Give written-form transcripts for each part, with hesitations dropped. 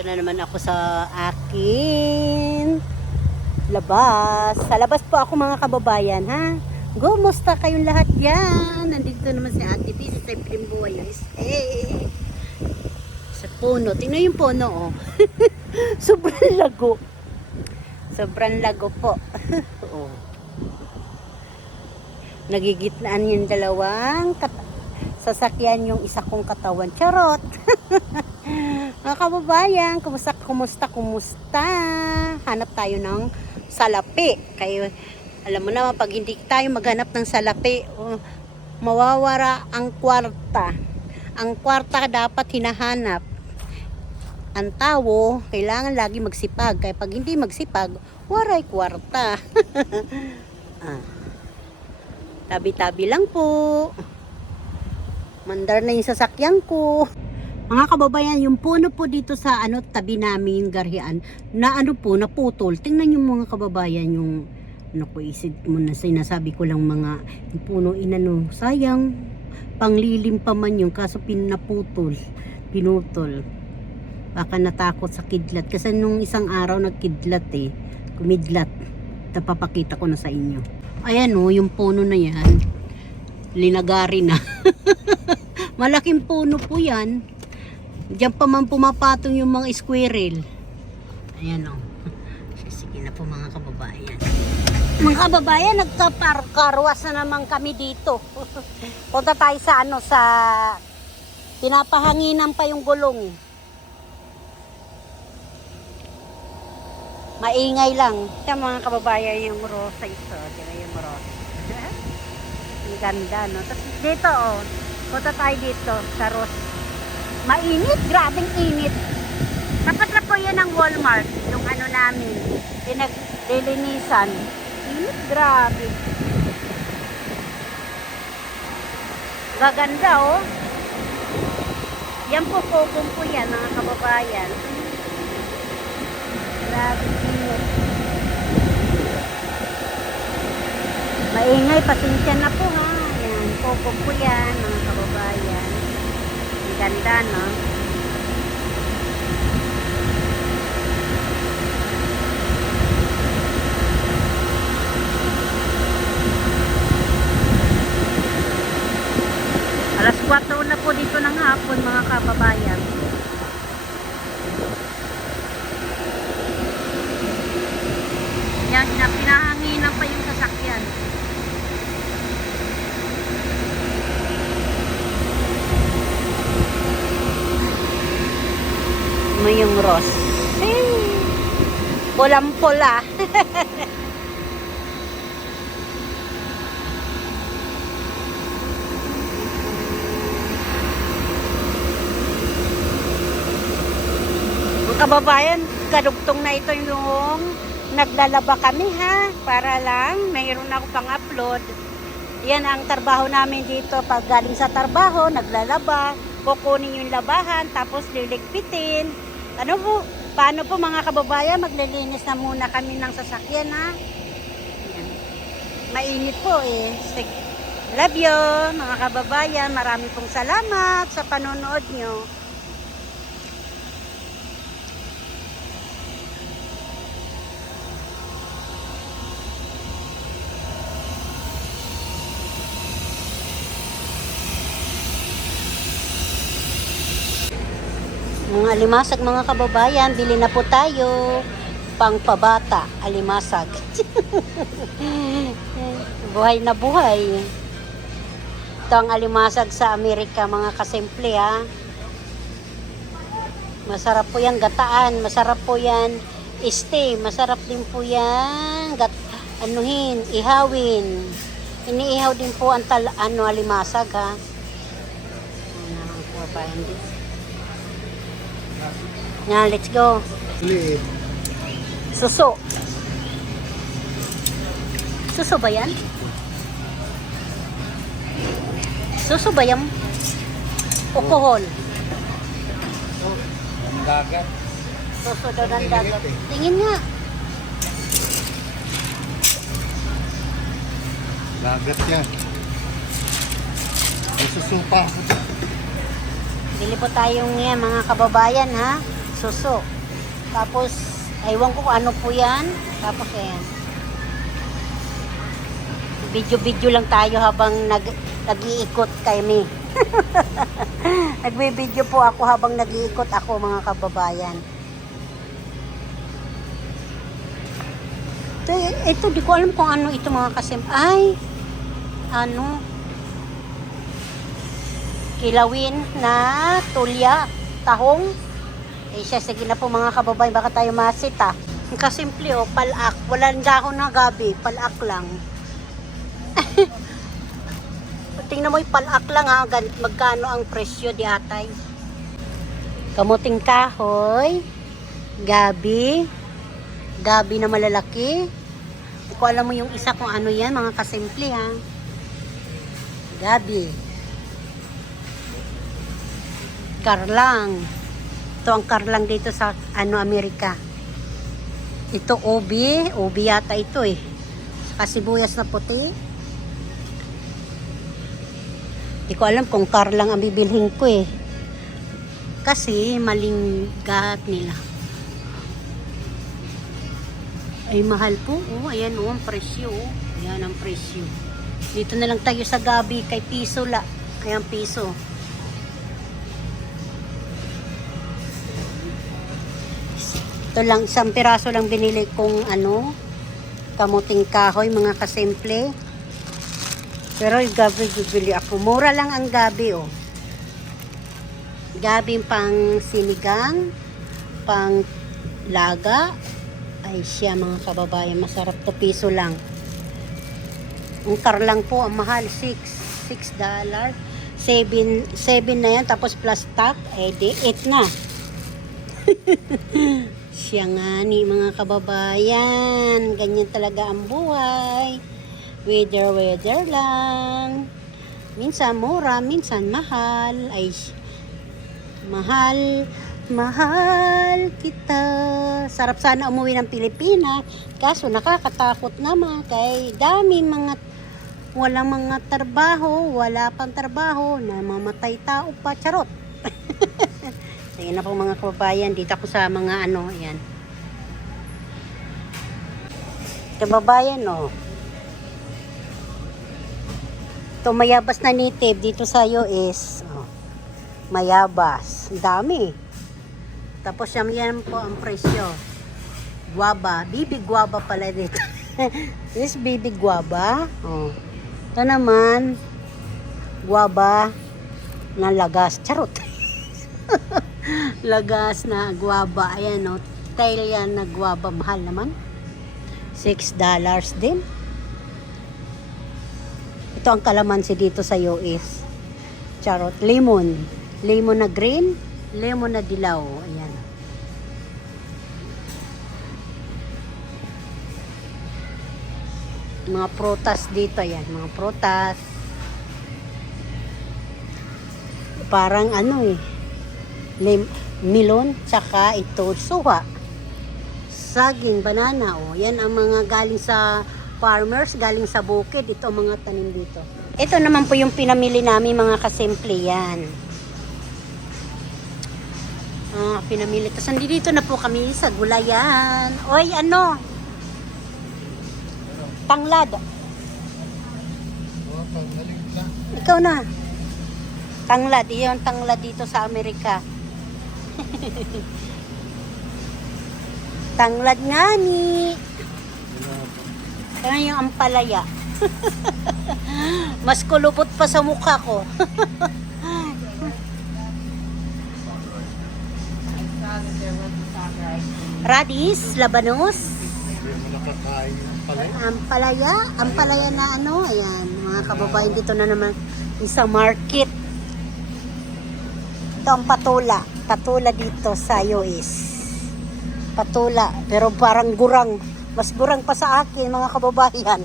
Ito na naman ako sa akin labas. Sa labas po ako mga kababayan, ha? Kumusta kayong lahat yan? Nandito naman si Ate P, sa Primbuhay guys. Sa puno. Tingnan yung puno, oh. Sobrang lago. Sobrang lago po. Oh. Nagigitnaan yung dalawang sasakyan yung isa kong katawan. Charot! Mga kababayan, kumusta? Hanap tayo ng salapi. Kayo, alam mo naman, pag hindi tayo maghanap ng salapi, mawawara ang kwarta. Ang kwarta dapat hinahanap. Ang tao, kailangan lagi magsipag. Kaya pag hindi magsipag, waray kwarta. Tabi-tabi lang po. Mandar na yung sasakyan ko. Mga kababayan, yung puno po dito sa tabi namin yung garhian na naputol. Tingnan yung mga kababayan yung isip mo na sinasabi ko lang mga yung puno sayang panglilim pa man yung kaso pinutol. Baka natakot sa kidlat kasi nung isang araw nagkidlat kumidlat. Napapakita ko na sa inyo. Ayan yung puno na yan linagari na. Malaking puno po yan. Diyan pa man pumapatong yung mga squirrel. Ayan sige na po mga kababayan. Mga kababayan, nagkakarwas na naman kami dito. Punta tayo sa sa pinapahanginan pa yung gulong. Maingay lang. Ito mga kababayan yung rosa ito. Diba yung rosa? Ang ganda, no? Tapos dito, punta tayo dito sa rosa. Mainit, grabing init. Tapat na po yan ang Walmart, yung namin, pinaglilinisan. Init, grabe. Gaganda, Yan po, kokong po yan, mga kababayan. Grabe, init. Maingay, pasensya na po, ha. Yan, kokong po yan, mga kababayan. Ganda, no? Alas 4 na po dito ng hapon, mga kababayan. Yan, pinahanginan pa yung sasakyan. Mo yung rose. Pulang-pula. Mga kababayan, kadugtong na ito yung naglalaba kami, ha. Para lang, mayroon ako pang upload. Yan ang trabaho namin dito. Pag galing sa trabaho, naglalaba. Kukunin yung labahan, tapos liligpitin. Paano po mga kababayan, maglilinis na muna kami ng sasakyan, ha? Ayan. Mainit po Love you mga kababayan. Marami pong salamat sa panonood nyo. Mga alimasag mga kababayan, bili na po tayo pang pabata, alimasag. Buhay na buhay. Ito ang alimasag sa Amerika mga kasimple, ha. Masarap po yan gataan, masarap po yan masarap din po yan ihawin. Iniihaw din po ang alimasag, ha. Yan, let's go. Suso. Suso ba yan? Suso ba yan? Alcohol. Ang dagat. Suso daw ng dagat. Tingin nga. Dagat yan. May susupa. Bili po tayong yan mga kababayan, ha. suso. Tapos, aywan ko kung ano po yan. Tapos, ayan. Video-video lang tayo habang nag-iikot kami. Nagbe-video po ako habang nag-iikot ako, mga kababayan. Ito, di ko alam kung ano ito mga kasim. Ay, ano, kilawin na tulya, tahong. Eh siya, sige na po mga kababayan, baka tayo masita. Kasimple oh, palak. Walang dahon na gabi, palak lang. Tingnan mo yung palak lang ha, magkano ang presyo di atay. Kamuting kahoy, gabi na malalaki. Hindi ko alam mo yung isa kung ano yan, mga kasimple ha. Gabi. Karlang. Ito ang karlang dito sa Amerika. Ito obi yata ito eh. Saka sibuyas na puti. Hindi ko alam kung karlang ang bibilhin ko eh. Kasi maling gat nila. Ay mahal po. Oh, ayan oh, ang presyo. Oh. Ayan ang presyo. Dito na lang tayo sa gabi kay piso la. Ayan piso. Ito lang, isang piraso lang binili kong ano, kamuting kahoy, mga kasimple. Pero yung gabi bibili ako. Mura lang ang gabi, oh. Gabi pang sinigang, pang laga. Ay siya, mga kababayan, masarap to, piso lang. Ang karlang po, ang mahal, $6. 7 na yan, tapos plus tax, eh di 8 na. Siya nga ni mga kababayan, ganyan talaga ang buhay. Weather lang. Minsan mura, minsan mahal. Ay, mahal kita. Sarap sana umuwi ng Pilipinas. Kaso nakakatakot naman kay dami walang mga trabaho, wala pang trabaho, namamatay tao pa, charot. Sige na po mga kababayan, dito ako sa mga ano, ayan. Kababayan, oh. Ito, mayabas na native dito sa US. Oh. Mayabas. Ang dami. Tapos yan po ang presyo. Guava. Bibi guava pala dito. This bibi guava. Oh. Ito naman, guava na lagas. Charot. Lagas na guava. Ayan o. Tail yan na guava. Mahal naman. $6 din. Ito ang kalamansi dito sa US. Charot. Lemon. Lemon na green. Lemon na dilaw. Ayan. Mga prutas dito. Ayan. Mga prutas. Parang ano eh. Melon, tsaka ito, suha. Saging, banana, oh. Yan ang mga galing sa farmers, galing sa bukid. Ito ang mga tanim dito. Ito naman po yung pinamili namin, mga kasimple yan. Pinamili. Tapos nandito na po kami sa gulayan. Oy, ano? Tanglad. Oh, pagaling na. Ikaw na. Tanglad. Iyon tanglad dito sa Amerika. Tanglad nga ni. Kaya yung ampalaya. Mas kulubot pa sa mukha ko. Radis, labanos. Hindi mo nakakain ng palay. Ampalaya na ano. Ayan, mga kababayan, dito na naman sa market. Ito ang patula. Patula dito sa US. Patula. Pero parang gurang. Mas gurang pa sa akin, mga kababayan.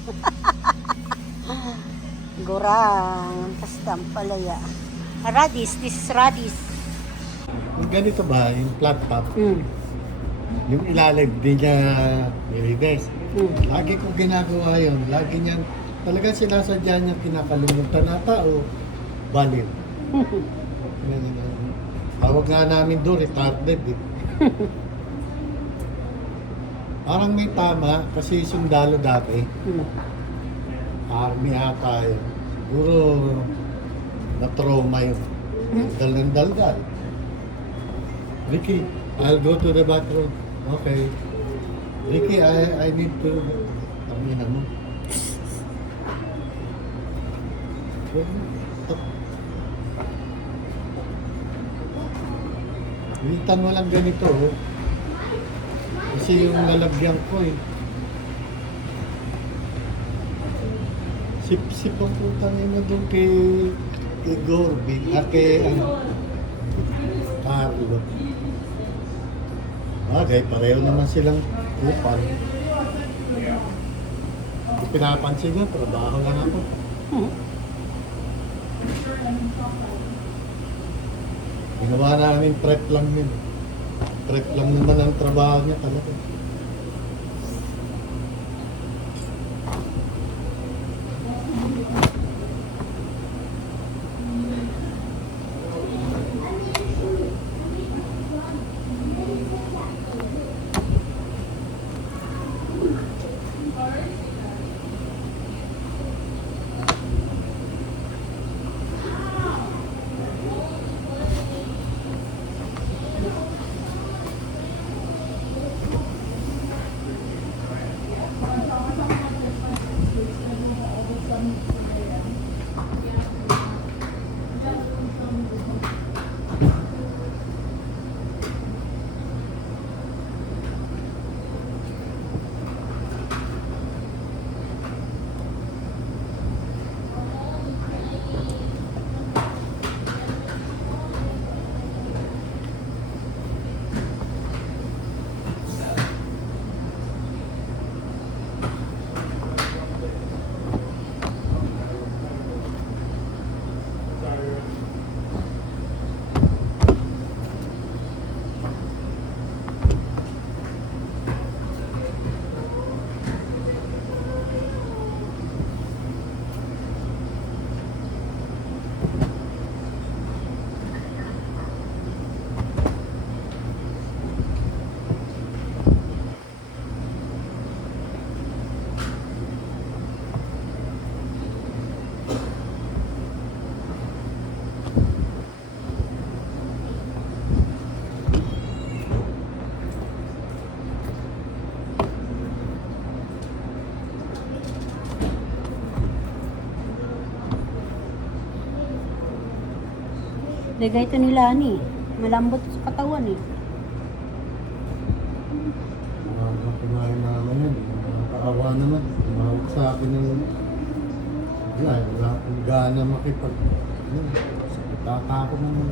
Gurang. Basta ampalaya. Radis. This is radis. Yung ganito ba, yung flat top, Mm. yung ilalim, di niya i-reverse. Mm. Lagi kong ginagawa yun. Lagi niyan, talagang sinasadya niya kinakalimutan na tao, baliw. Tawag nga namin doon, retarded eh. Parang may tama kasi sundalo dati. Hmm. Army ata yun. Siguro na-trauma yun. Dal ng daldal. Ricky, I'll go to the bathroom. Okay. Ricky, I need to... Tamina mo. Bilitan mo lang ganito. Oh. Kasi yung lalagyan ko eh. Sip-sip ang putang ina doon kay Gorby. Kay Carlo. Bagay, pareho naman silang upan. Hindi pinapansin ko, trabaho lang ako. Hmm. Ginawa namin prep lang yun. Prep lang naman ang trabaho niya talaga. Bigay ito nila ni. Malambot sa katawan eh. Kumain naman yun. Nakakaawa naman. Tumawag sa akin ng... Wala akong gana makipag... Sakit ako naman.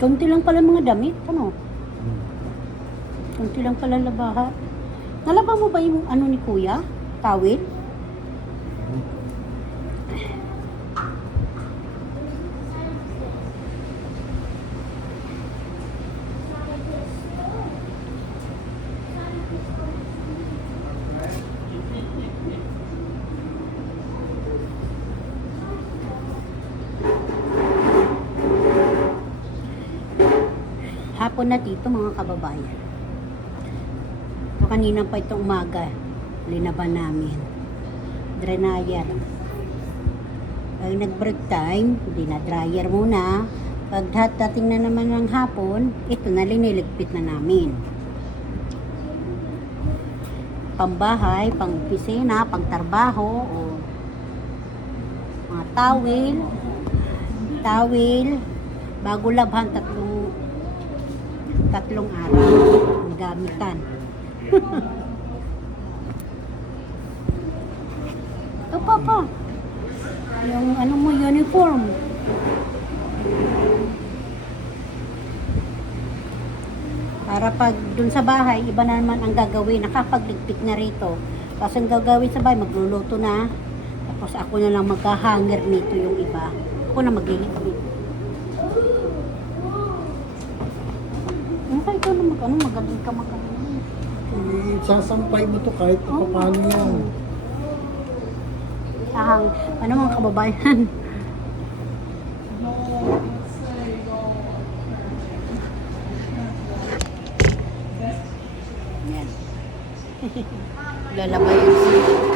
Kaunti lang pala mga damit, ano? Kaunti lang pala labaha. Nalaba mo ba yung ano ni Kuya? Tawid? hapon na dito mga kababayan. So, kanina pa itong umaga, linaban namin. Dryer. Pag nag-break time, dryer muna. Pag dating na naman ng hapon, ito na liniligpit na namin. Pambahay, pang opisina, pang trabaho, o mga towel, bago labhan, tatlong araw ang gamitan. Ito pa. Yung ano mo, uniform. Para pag dun sa bahay, iba na naman ang gagawin. Nakapagligpit na rito. Tapos ang gagawin sa bahay, magluluto na. Tapos ako na lang maghahanger nito yung iba. Ako na magliligpit. Ano ikaw na magaling ka Sasampay mo to kahit paano yan. Ano mga kababayan? Yan. Lalabay yun.